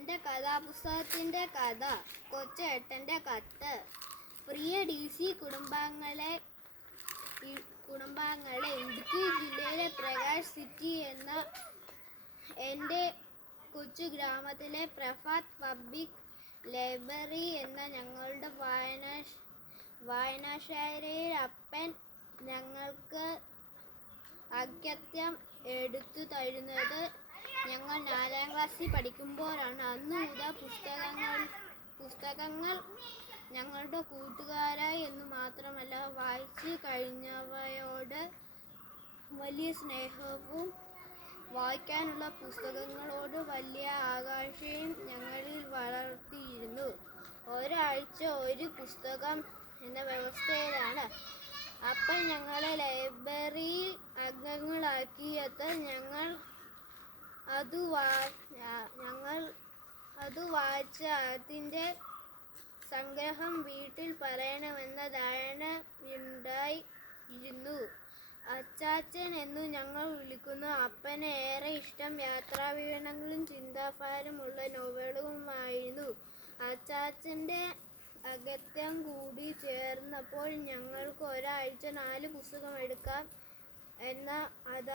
എന്റെ കഥാപുസ്തകത്തിന്റെ കഥ കൊച്ചേട്ടന്റെ കത്ത്. പ്രിയ ഡി സി കുടുംബാംഗങ്ങളെ കുടുംബാംഗങ്ങളെ ഇടുക്കി ജില്ലയിലെ പ്രകാശ് സിറ്റി എന്ന എന്റെ കൊച്ചു ഗ്രാമത്തിലെ പ്രഭാത് പബ്ലിക് ലൈബ്രറി എന്ന ഞങ്ങളുടെ വായനാ വായനാശാലയിൽ അപ്പൻ ഞങ്ങൾക്ക് അഗത്യം എടുത്തു തരുന്നത് ഞങ്ങൾ നാലാം ക്ലാസ്സിൽ പഠിക്കുമ്പോഴാണ് അന്ന് മുതൽ പുസ്തകങ്ങൾ പുസ്തകങ്ങൾ ഞങ്ങളുടെ കൂട്ടുകാരായി എന്ന് മാത്രമല്ല വായിച്ച് കഴിഞ്ഞവയോട് വലിയ സ്നേഹവും വായിക്കാനുള്ള പുസ്തകങ്ങളോട് വലിയ ആകാംക്ഷയും ഞങ്ങളിൽ വളർത്തിയിരുന്നു. ഒരാഴ്ച ഒരു പുസ്തകം എന്ന വ്യവസ്ഥയിലാണ്. അപ്പം ഞങ്ങളെ ലൈബ്രറിയിൽ അംഗങ്ങളാക്കിയത് ഞങ്ങൾ അത് വാ ഞങ്ങൾ അത് വായിച്ച അതിന്റെ സംഗ്രഹം വീട്ടിൽ പറയണമെന്ന ധാരണ ഉണ്ടായിരുന്നു അച്ചാച്ചൻ എന്നു ഞങ്ങൾ വിളിക്കുന്നു. അപ്പന് ഏറെ ഇഷ്ടം യാത്രാവിവരണങ്ങളും ചിന്താഭാരമുള്ള നോവലുകളുമായിരുന്നു. അച്ചാച്ചന്റെ അകത്യം കൂടി ചേർന്നപ്പോൾ ഞങ്ങൾക്ക് ഒരാഴ്ച നാല് പുസ്തകം എടുക്കാം എന്ന അത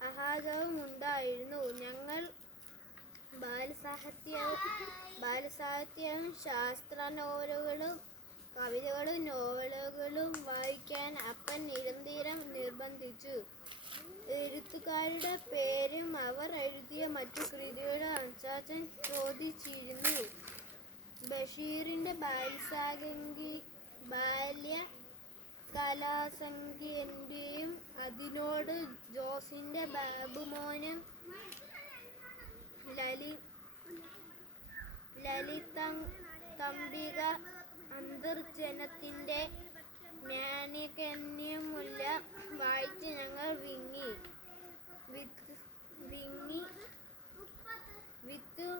അഹാദവും ഉണ്ടായിരുന്നു ഞങ്ങൾ ബാലസാഹിത്യവും ബാലസാഹിത്യവും ശാസ്ത്ര നോവലുകളും കവിതകളും നോവലുകളും വായിക്കാൻ അപ്പൻ നിരന്തരം നിർബന്ധിച്ചു. എഴുത്തുകാരുടെ പേരും അവർ എഴുതിയ മറ്റു കൃതിയുടെ അച്ചാച്ചൻ ചോദിച്ചിരുന്നു. ബഷീറിന്റെ ബാലസാഗി ബാല്യ കലാസംഖ്യന്റെയും അതിനോട് ജോസിന്റെ ബാബുമോനും ലലി ലളിത തമ്പിക അന്തർജനത്തിന്റെ ജ്ഞാനികന്യമുല്ല വായിച്ച് ഞങ്ങൾ വിങ്ങി. വിങ്ങി വിത്തു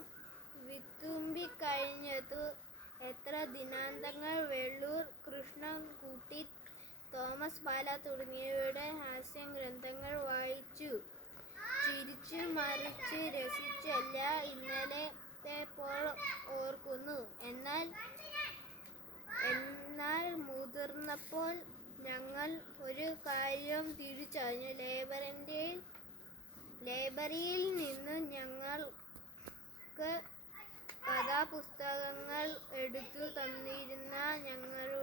വിത്തുമ്പിക്കഴിഞ്ഞതു എത്ര ദിനാന്തങ്ങൾ വെള്ളൂർ കൃഷ്ണൻകുട്ടി തോമസ് പാല തുടങ്ങിയവരുടെ ഹാസ്യ ഗ്രന്ഥങ്ങൾ വായിച്ചു. ചിരിച്ചു മറിച്ച് രസിച്ചല്ല ഇന്നലത്തെ പോൾ ഓർക്കുന്നു. എന്നാൽ എന്നാൽ മുതിർന്നപ്പോൾ ഞങ്ങൾ ഒരു കാര്യം തിരിച്ചറിഞ്ഞു. ലേബറിന്റെ ലൈബ്രറിയിൽ നിന്ന് ഞങ്ങൾക്ക് കഥാപുസ്തകങ്ങൾ എടുത്തു തന്നിരുന്ന പ്രിയ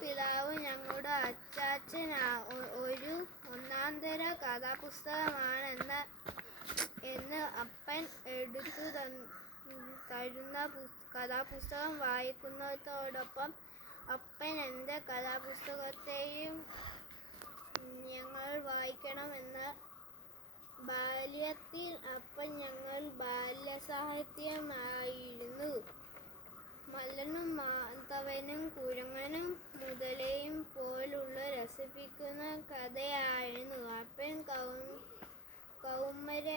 പിതാവ് ഞങ്ങളുടെ അച്ചാച്ചൻ ഒരു ഒന്നാന്തര കഥാപുസ്തകമാണെന്ന് എന്ന് അപ്പൻ എടുത്തു തരുന്ന പുസ്- കഥാപുസ്തകം വായിക്കുന്നതോടൊപ്പം അപ്പൻ എന്റെ കഥാപുസ്തകത്തെയും ഞങ്ങൾ വായിക്കണമെന്ന് ബാല്യത്തിൽ അപ്പൻ ഞങ്ങൾ ബാല്യസാഹിത്യമായിരുന്നു. മല്ലനും മാധവനും കുരങ്ങനും മുതലയും പോലുള്ള രസിപ്പിക്കുന്ന കഥയായിരുന്നു. അപ്പൻ കൗ കൗമര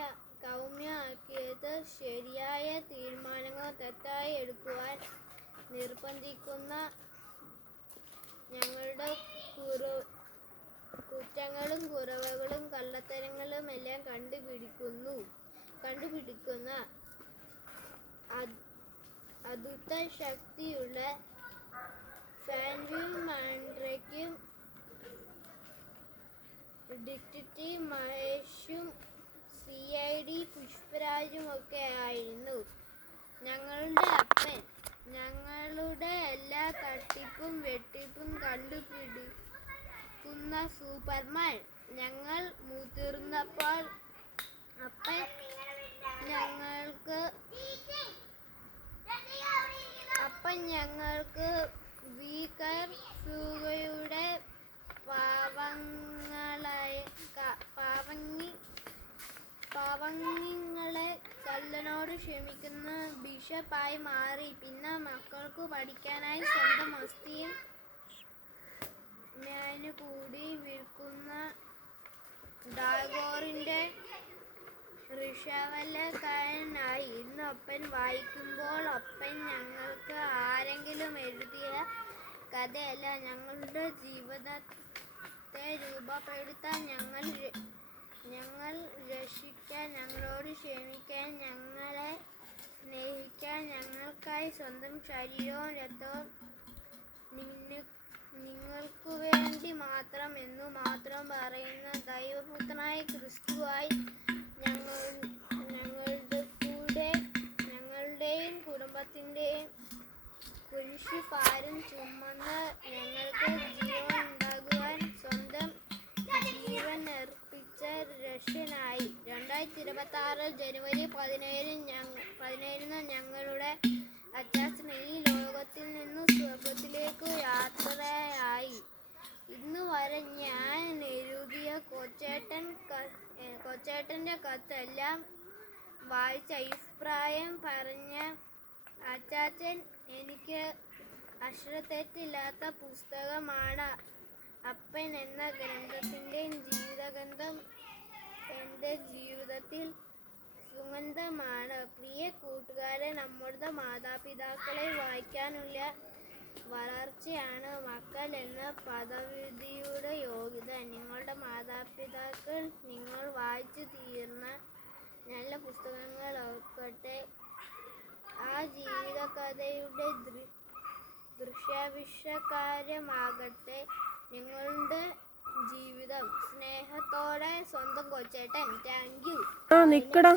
കൗമ്യമാക്കിയത് ശരിയായ തീരുമാനങ്ങൾ തെറ്റായി എടുക്കുവാൻ നിർബന്ധിക്കുന്ന ഞങ്ങളുടെ കുറു കുറ്റങ്ങളും കുറവുകളും കള്ളത്തരങ്ങളും എല്ലാം കണ്ടുപിടിക്കുന്നു കണ്ടുപിടിക്കുന്ന അത്- അതുത്ത ശക്തിയുള്ള ഫാൻവിയും മാൻഡ്രയ്ക്കും ഡിറ്റക്റ്റീവ് മഹേഷും സി ഐ ഡി പുഷ്പരാജും ഒക്കെ ആയിരുന്നു ഞങ്ങളുടെ അപ്പൻ ഞങ്ങളുടെ എല്ലാ തട്ടിപ്പും വെട്ടിപ്പും കണ്ടുപിടിക്കുന്ന സൂപ്പർമാൻ ഞങ്ങൾ മുതിർന്നപ്പോൾ അപ്പൻ ഞങ്ങൾക്ക് പാവങ്ങളെ കള്ളനോട് ക്ഷമിക്കുന്ന ബിഷപ്പായി മാറി. പിന്നെ മക്കൾക്ക് പഠിക്കാനായി സ്വന്തം അസ്ഥിയും ഞാൻ കൂടി വിൽക്കുന്ന ഡാഗോറിന്റെ ഋഷവല്ലക്കാരനായി ഇന്ന് ഒപ്പൻ വായിക്കുമ്പോൾ ഒപ്പൻ ഞങ്ങൾക്ക് ആരെങ്കിലും എഴുതിയ കഥയല്ല ഞങ്ങളുടെ ജീവിതത്തെ രൂപപ്പെടുത്താൻ ഞങ്ങൾ ഞങ്ങൾ രക്ഷിക്കാൻ ഞങ്ങളോട് ക്ഷമിക്കാൻ ഞങ്ങളെ സ്നേഹിക്കാൻ ഞങ്ങൾക്കായി സ്വന്തം ശരീരവും രക്തവും നിങ്ങൾക്കു വേണ്ടി മാത്രം എന്നു മാത്രം പറയുന്ന ദൈവപുത്രനായ ക്രിസ്തുവായി ഞങ്ങൾ ഞങ്ങളുടെ കൂടെ രണ്ടായിരത്തി ഇരുപത്തി ആറ് ജനുവരി പതിനേഴിന് ഞങ്ങൾ പതിനേഴിന് ഞങ്ങളുടെ അച്ചാച്ചൻ ഈ ലോകത്തിൽ നിന്ന് സ്വർഗത്തിലേക്ക് യാത്രയായി. ഇന്ന് വരെ ഞാൻ എഴുതിയ കൊച്ചേട്ടൻ കൊച്ചേട്ടന്റെ കത്തെല്ലാം വായിച്ച അഭിപ്രായം പറഞ്ഞ അച്ചാച്ചൻ എനിക്ക് അക്ഷരത്തെറ്റില്ലാത്ത പുസ്തകമാണ്. അപ്പൻ എന്ന ഗ്രന്ഥത്തിന്റെ ജീവിതഗന്ധം എന്റെ ജീവിതത്തിൽ സുഗന്ധമാണ് പ്രിയ കൂട്ടുകാരെ നമ്മുടെ മാതാപിതാക്കളെ വായിക്കാനുള്ള വളർച്ചയാണ് മക്കൾ എന്ന പദവിധിയുടെ യോഗ്യത. നിങ്ങളുടെ മാതാപിതാക്കൾ നിങ്ങൾ വായിച്ചു തീർന്ന നല്ല പുസ്തകങ്ങൾ ഓർക്കട്ടെ ആ ജീവിതകഥയുടെ ദൃ ദൃശ്യവിഷകാര്യമാകട്ടെ നിങ്ങളുടെ ജീവിതം സ്നേഹത്തോടെ സ്വന്തം കൊച്ചേട്ടൻ താങ്ക് യു നിക്കടാ.